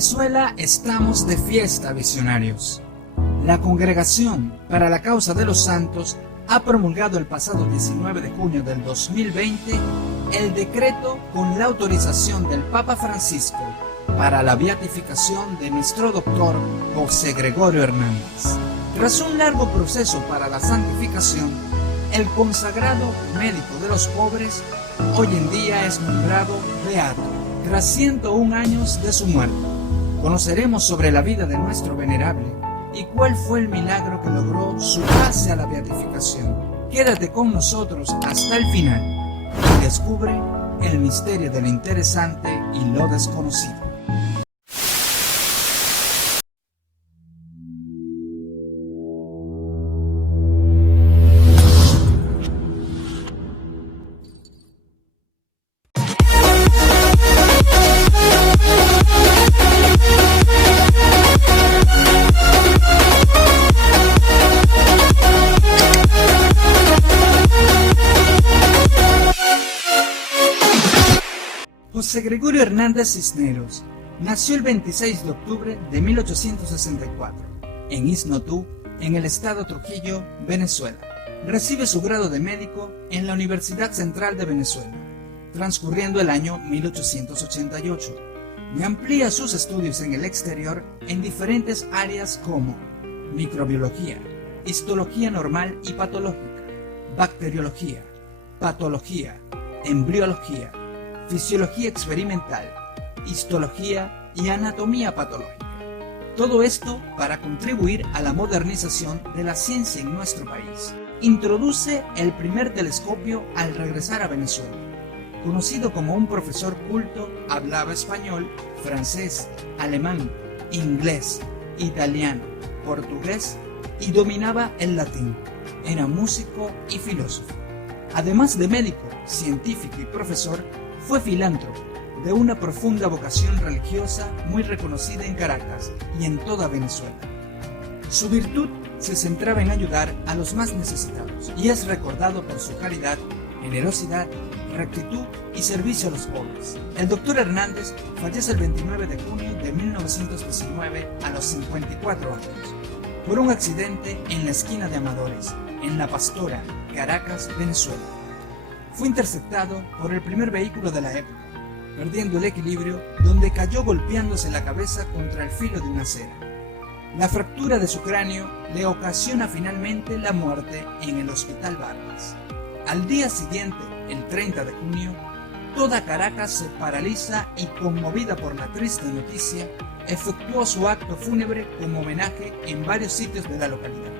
Venezuela estamos de fiesta, visionarios. La Congregación para la Causa de los Santos ha promulgado el pasado 19 de junio del 2020 el decreto con la autorización del Papa Francisco para la beatificación de nuestro doctor José Gregorio Hernández. Tras un largo proceso para la santificación, el consagrado médico de los pobres hoy en día es nombrado beato, tras 101 años de su muerte. Conoceremos sobre la vida de nuestro venerable y cuál fue el milagro que logró su pase a la beatificación. Quédate con nosotros hasta el final y descubre el misterio de lo interesante y lo desconocido. José Gregorio Hernández Cisneros nació el 26 de octubre de 1864 en Isnotú, en el estado Trujillo, Venezuela. Recibe su grado de médico en la Universidad Central de Venezuela, transcurriendo el año 1888, y amplía sus estudios en el exterior en diferentes áreas como microbiología, histología normal y patológica, bacteriología, patología, embriología, fisiología experimental, histología y anatomía patológica. Todo esto para contribuir a la modernización de la ciencia en nuestro país. Introduce el primer telescopio al regresar a Venezuela. Conocido como un profesor culto, hablaba español, francés, alemán, inglés, italiano, portugués y dominaba el latín. Era músico y filósofo. Además de médico, científico y profesor, fue filántropo, de una profunda vocación religiosa muy reconocida en Caracas y en toda Venezuela. Su virtud se centraba en ayudar a los más necesitados y es recordado por su caridad, generosidad, rectitud y servicio a los pobres. El doctor Hernández fallece el 29 de junio de 1919 a los 54 años por un accidente en la esquina de Amadores, en La Pastora, Caracas, Venezuela. Fue interceptado por el primer vehículo de la época, perdiendo el equilibrio, donde cayó golpeándose la cabeza contra el filo de una acera. La fractura de su cráneo le ocasiona finalmente la muerte en el Hospital Vargas. Al día siguiente, el 30 de junio, toda Caracas se paraliza y, conmovida por la triste noticia, efectuó su acto fúnebre como homenaje en varios sitios de la localidad,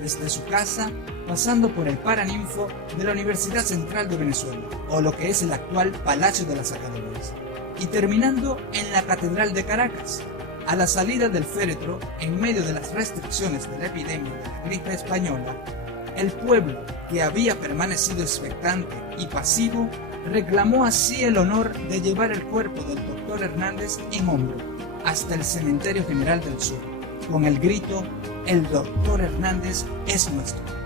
desde su casa, pasando por el Paraninfo de la Universidad Central de Venezuela, o lo que es el actual Palacio de las Academias, y terminando en la Catedral de Caracas. A la salida del féretro, en medio de las restricciones de la epidemia de la gripe española, el pueblo, que había permanecido expectante y pasivo, reclamó así el honor de llevar el cuerpo del doctor Hernández en hombro hasta el Cementerio General del Sur, con el grito: "El doctor Hernández es nuestro".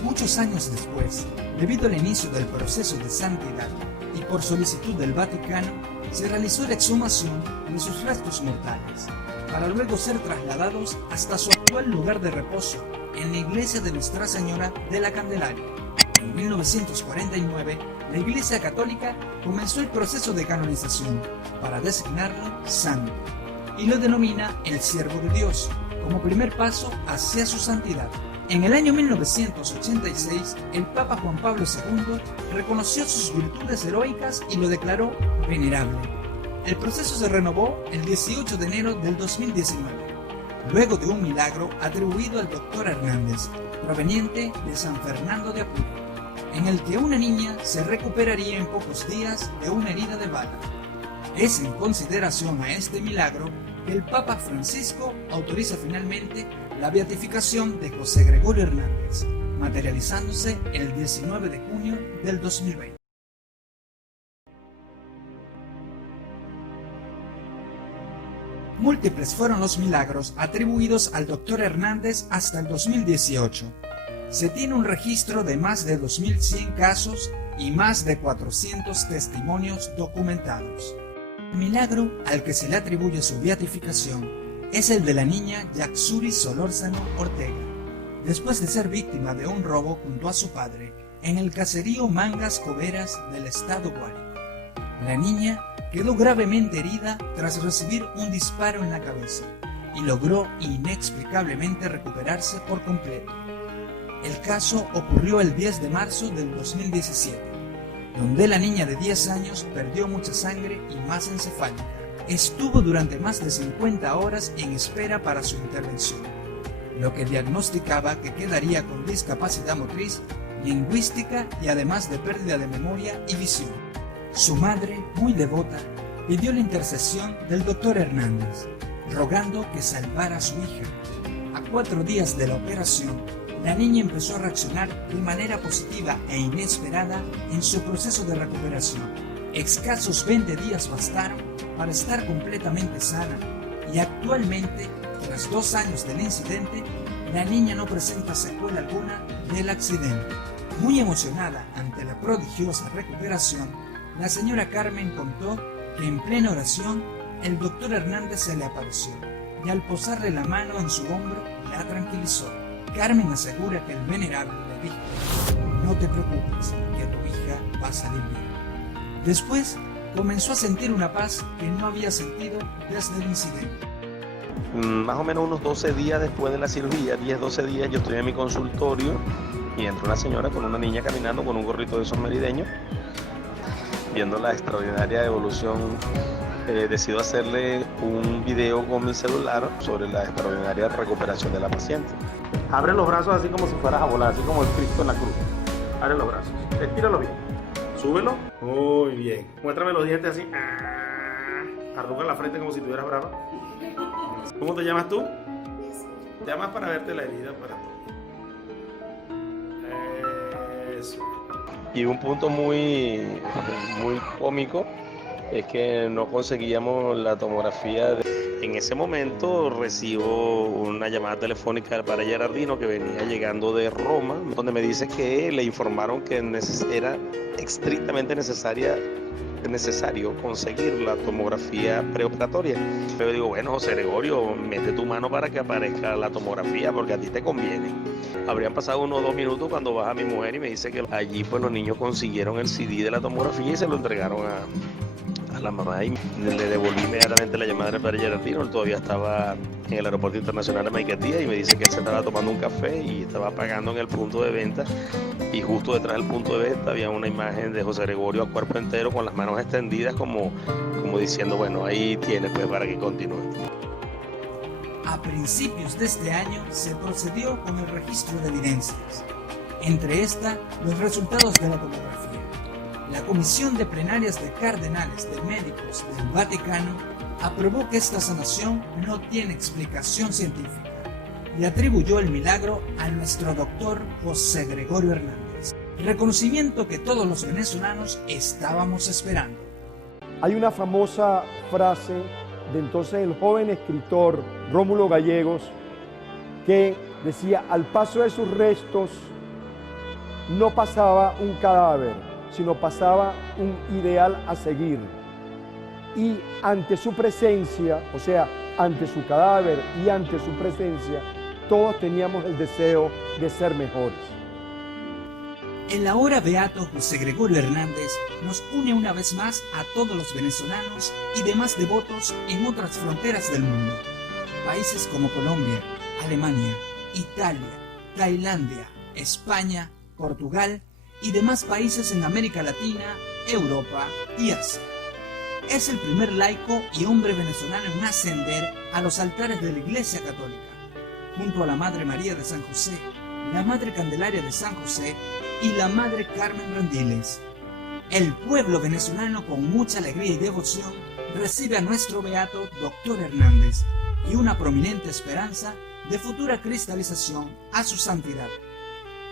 Muchos años después, debido al inicio del proceso de santidad y por solicitud del Vaticano, se realizó la exhumación de sus restos mortales, para luego ser trasladados hasta su actual lugar de reposo, en la iglesia de Nuestra Señora de la Candelaria. En 1949, la Iglesia Católica comenzó el proceso de canonización para designarlo santo, y lo denomina el Siervo de Dios, como primer paso hacia su santidad. En el año 1986, el Papa Juan Pablo II reconoció sus virtudes heroicas y lo declaró venerable. El proceso se renovó el 18 de enero del 2019, luego de un milagro atribuido al doctor Hernández, proveniente de San Fernando de Apure, en el que una niña se recuperaría en pocos días de una herida de bala. Es en consideración a este milagro que el Papa Francisco autoriza finalmente la beatificación de José Gregorio Hernández, materializándose el 19 de junio del 2020. Múltiples fueron los milagros atribuidos al doctor Hernández hasta el 2018. Se tiene un registro de más de 2.100 casos y más de 400 testimonios documentados. El milagro al que se le atribuye su beatificación es el de la niña Yaxuri Solórzano Ortega, después de ser víctima de un robo junto a su padre en el caserío Mangas Coveras del estado Guárico. La niña quedó gravemente herida tras recibir un disparo en la cabeza y logró inexplicablemente recuperarse por completo. El caso ocurrió el 10 de marzo del 2017, donde la niña de 10 años perdió mucha sangre y masa encefálica. Estuvo durante más de 50 horas en espera para su intervención, lo que diagnosticaba que quedaría con discapacidad motriz, lingüística y además de pérdida de memoria y visión. Su madre, muy devota, pidió la intercesión del doctor Hernández, rogando que salvara a su hija. A 4 días de la operación, la niña empezó a reaccionar de manera positiva e inesperada en su proceso de recuperación. Escasos 20 días bastaron para estar completamente sana y actualmente, tras 2 años del incidente, la niña no presenta secuela alguna del accidente. Muy emocionada ante la prodigiosa recuperación, la señora Carmen contó que en plena oración el doctor Hernández se le apareció y al posarle la mano en su hombro la tranquilizó. Carmen asegura que el venerable le dijo: "No te preocupes, que tu hija va a salir bien". Después comenzó a sentir una paz que no había sentido desde el incidente. Más o menos unos 12 días después de la cirugía, 10-12 días, yo estoy en mi consultorio y entra una señora con una niña caminando con un gorrito de esos merideños. Viendo la extraordinaria evolución, decido hacerle un video con mi celular sobre la extraordinaria recuperación de la paciente. Abre los brazos así como si fueras a volar, así como el Cristo en la cruz. Abre los brazos, estíralo bien, súbelo. Muy bien. Muéstrame los dientes así. Arruga la frente como si estuvieras brava. ¿Cómo te llamas tú? Llamas para verte la herida para todo. Eso. Y un punto muy cómico es que no conseguíamos la tomografía. En ese momento recibo una llamada telefónica para Gerardino, que venía llegando de Roma, donde me dice que le informaron que era estrictamente necesario conseguir la tomografía preoperatoria. Yo digo, bueno, José Gregorio, mete tu mano para que aparezca la tomografía porque a ti te conviene. Habrían pasado unos 2 minutos cuando baja mi mujer y me dice que allí pues los niños consiguieron el CD de la tomografía y se lo entregaron a la mamá, y le devolví inmediatamente la llamada para Gerardino. Él todavía estaba en el aeropuerto internacional de Maiquetía y me dice que él se estaba tomando un café y estaba pagando en el punto de venta, y justo detrás del punto de venta había una imagen de José Gregorio a cuerpo entero con las manos extendidas como diciendo, bueno, ahí tiene pues para que continúe. A principios de este año se procedió con el registro de evidencias, entre estas los resultados de la tomografía. La Comisión de Plenarias de Cardenales de Médicos del Vaticano aprobó que esta sanación no tiene explicación científica y atribuyó el milagro a nuestro doctor José Gregorio Hernández, reconocimiento que todos los venezolanos estábamos esperando. Hay una famosa frase de entonces el joven escritor Rómulo Gallegos que decía: al paso de sus restos no pasaba un cadáver, sino pasaba un ideal a seguir. Y ante su presencia, o sea, ante su cadáver y ante su presencia, todos teníamos el deseo de ser mejores. El ahora beato José Gregorio Hernández nos une una vez más a todos los venezolanos y demás devotos en otras fronteras del mundo. Países como Colombia, Alemania, Italia, Tailandia, España, Portugal y demás países en América Latina, Europa y Asia. Es el primer laico y hombre venezolano en ascender a los altares de la Iglesia Católica, junto a la Madre María de San José, la Madre Candelaria de San José y la Madre Carmen Rendiles. El pueblo venezolano, con mucha alegría y devoción, recibe a nuestro beato Dr. Hernández y una prominente esperanza de futura cristalización a su santidad.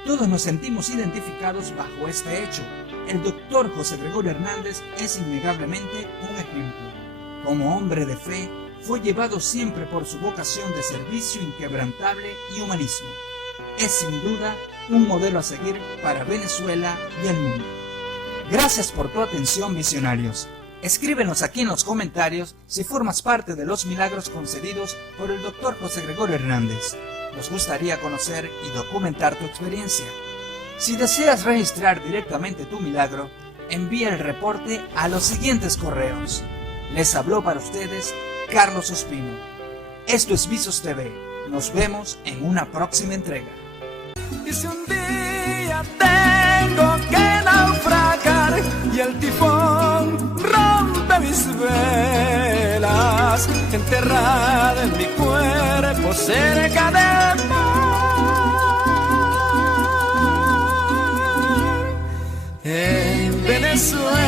Todos nos sentimos identificados bajo este hecho. El doctor José Gregorio Hernández es innegablemente un ejemplo. Como hombre de fe, fue llevado siempre por su vocación de servicio inquebrantable y humanismo. Es sin duda un modelo a seguir para Venezuela y el mundo. Gracias por tu atención, visionarios. Escríbenos aquí en los comentarios si formas parte de los milagros concedidos por el Dr. José Gregorio Hernández. Nos gustaría conocer y documentar tu experiencia. Si deseas registrar directamente tu milagro, envía el reporte a los siguientes correos. Les habló para ustedes Carlos Ospino. Esto es Visos TV. Nos vemos en una próxima entrega. Y si un día tengo que naufragar y el tifón rompe mis velas, enterrada en mi cuerpo cerca del mar, en Venezuela.